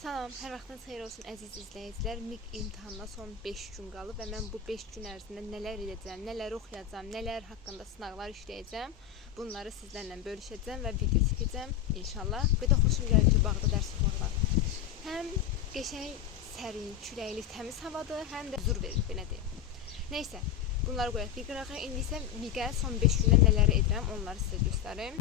Salam, hər vaxtınız xeyir olsun əziz izləyicilər. MİQ imtahanına son 5 gün qalıb və mən bu 5 gün ərzində nələr edəcəm, nələr oxuyacağam, nələr haqqında sınaqlar işləyəcəm, bunları sizlərlə bölüşəcəm və video çəkəcəm inşallah. Bir də xoşum gəlir ki, bağda dərs oxumaqlar. Həm qəşəng, sərin, küləkli, təmiz havadır, həm də huzur verir, belə deyim. Nəysə, bunları qoyaq bir qırağa. İndi isə MİQ-ə son 5 gündə nələr edirəm, onları sizə göstərim.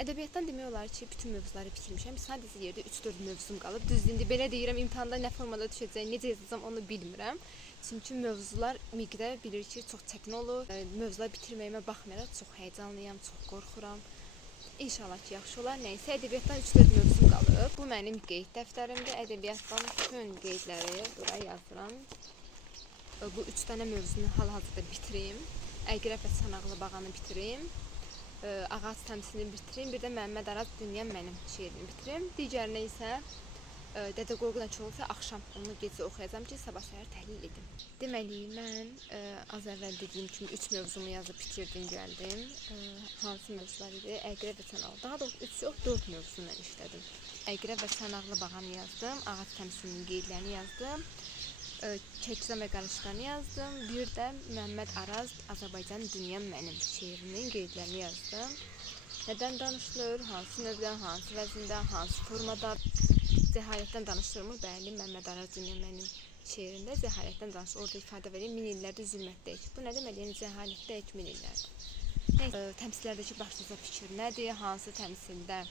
Ədəbiyyatdan demək olar ki, bütün mövzuları bitirmişəm. Sadəcə yerdə 3-4 mövzum qalıb. Düzdür, indi belə deyirəm, imtahanda nə formada düşəcək, necə yazacağam onu bilmirəm. Çünki mövzular MİQ-də bilir ki, çox çətin olur. Mövzuları bitirməyimə baxmayaraq çox həyəcanlıyam, çox qorxuram. İnşallah ki, yaxşı olar. Nəysə, ədəbiyyatdan 3-4 mövzum qalıb. Bu mənim qeyd dəftərimdir. Ədəbiyyatdan bütün qeydləri buraya yazıram. Bu 3 dənə mövzunu hal-hazırda bitirim. Əqrəb və Çanaqlı Bağanı bitirim. Ağac təmsilini bitirim. Bir də Məmməd Araz Dünyam Mənim şeirini bitirim. Digərinə isə Dədə Qorqudla Koroğlu axşam onu gecə oxuyacağam ki, sabah səhər təhlil edim. Deməli, mən az əvvəl dediyim kimi 3 mövzumu yazıb bitirdim, gəldim. Hansı mövzular idi? Əqrəb və Çanaqlı. Daha doğrusu 3 yox, 4 mövzu mən işlədim. Əqrəb və Çanaqlı Bağanı yazdım. Ağac təmsilinin qeydlərini yazdım. Kəkzan və Qarışqanı yazdım. Bir də Məmməd Araz Azərbaycan Dünyam Mənim şeirinin qeydlərini yazdım. Nədən danışılır, hansı növdən, hansı vəzində, hansı formada? Zəhalətdən danışılmır. Bəli, Məmməd Araz Dünyam Mənim şeirində zəhalətdən danışılır. Orada ifadə verir, 1000 illərdə zülmətdəyik. Bu nə deməli? Yəni zəhalətdəyik 1000 illərdir. Təmsillərdəki başlıca fikir nədir? Hansı təmsildə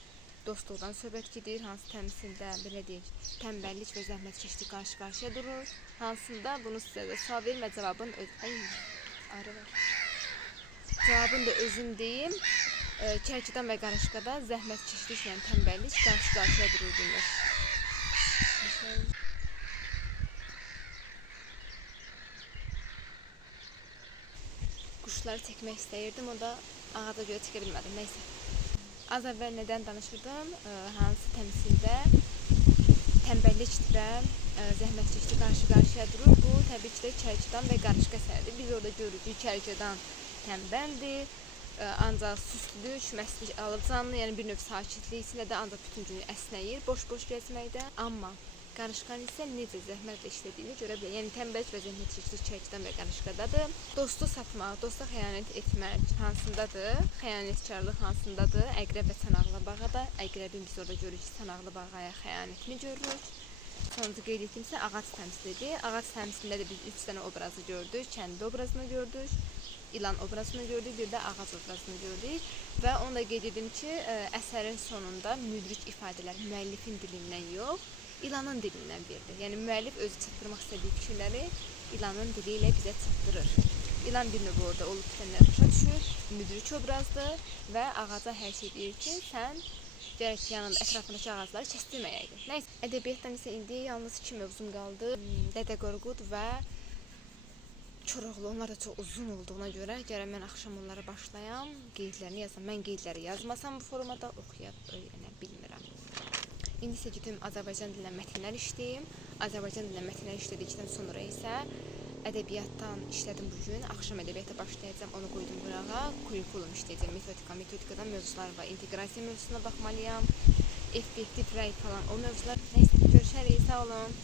dostluqdan söhbət gedir, hansı təmsildə belə deyək, tənbəllik və zəhmətkeşlik qarşı-qarşıya durur, hansında bunu sizə də sual verim və cavabın da özüm deyim. Kərkidan və Qarışqada zəhmətkeşliklə tənbəllik qarşı-qarşıya durur demək. Quşları çəkmək istəyirdim, o da ağaca görə çəkə bilmədim. Nəysə. Az əvvəl nədən danışırdım? Hansı təmsildə tənbəllik və zəhmətkeşlik qarşı-qarşıya durur? Bu, təbii ki də Kərkidan və Qarışqa əsəridir. Biz orada görürük ki, Kərkidan tənbəldir, ancaq süslülük, üşüməzlik alıb canlı, yəni bir növ sakitlik ilə də ancaq bütün günü əsnəyir, boş-boş gəzməkdə. Amma Qarışqanın isə necə zəhmətlə işlədiyini görə bilər. Yəni tənbəllik və zəhmətkeşlik Kərkidan və Qarışqadadır. Dostu satmaq, dosta xəyanət etmək hansındadır? Xəyanətkarlıq hansındadır? Əqrəb və Çanaqlı Bağada. Əqrəbin biz orada görürük ki, Çanaqlı Bağaya xəyanətini görürük. Sonuncu qeyd etdiyim isə ağac təmsilidir. Ağac təmsilində də biz 3 dənə obrazı gördük. Kəndi obrazını gördük, ilan obrazını gördük, bir də ağac obrazını gördük. Və onu da qeyd edim ki, əsərin sonunda müdrik ifadələr müəllifin dilindən yox, İlanın dilindən verilir. Yəni müəllif özü çatdırmaq istədiyi fikirləri ilanın dili ilə bizə çatdırır. İlan bir növ orada olub bitənlər başa düşür, müdrik obrazdır və ağaca hər şey deyir ki, sən gərək ki, yanında ətrafındakı ağacları kəsdirməyəydin. Nəysə, ədəbiyyatdan isə indi yalnız 2 mövzum qaldı. Dədə Qorqud və Koroğlu. Onlar da çox uzun olduğuna görə gərək mən axşam onlara başlayam, qeydlərini yazsam. Mən qeydləri yazmasam bu formada oxuya öyrənə bilmirəm. İndi isə gedim Azərbaycan dilinə mətnlər işləyim. Azərbaycan dilinə mətnlər işlədikdən sonra isə ədəbiyyatdan işlədim bugün. Axşam ədəbiyyata başlayacağam, onu qoydum qırağa. Kurikulum işləyəcəm, metodikadan mövzular var. İnteqrasiya mövzusuna baxmalıyam. Effektiv rəy falan o mövzular. Nəysə, görüşərik, sağ olun.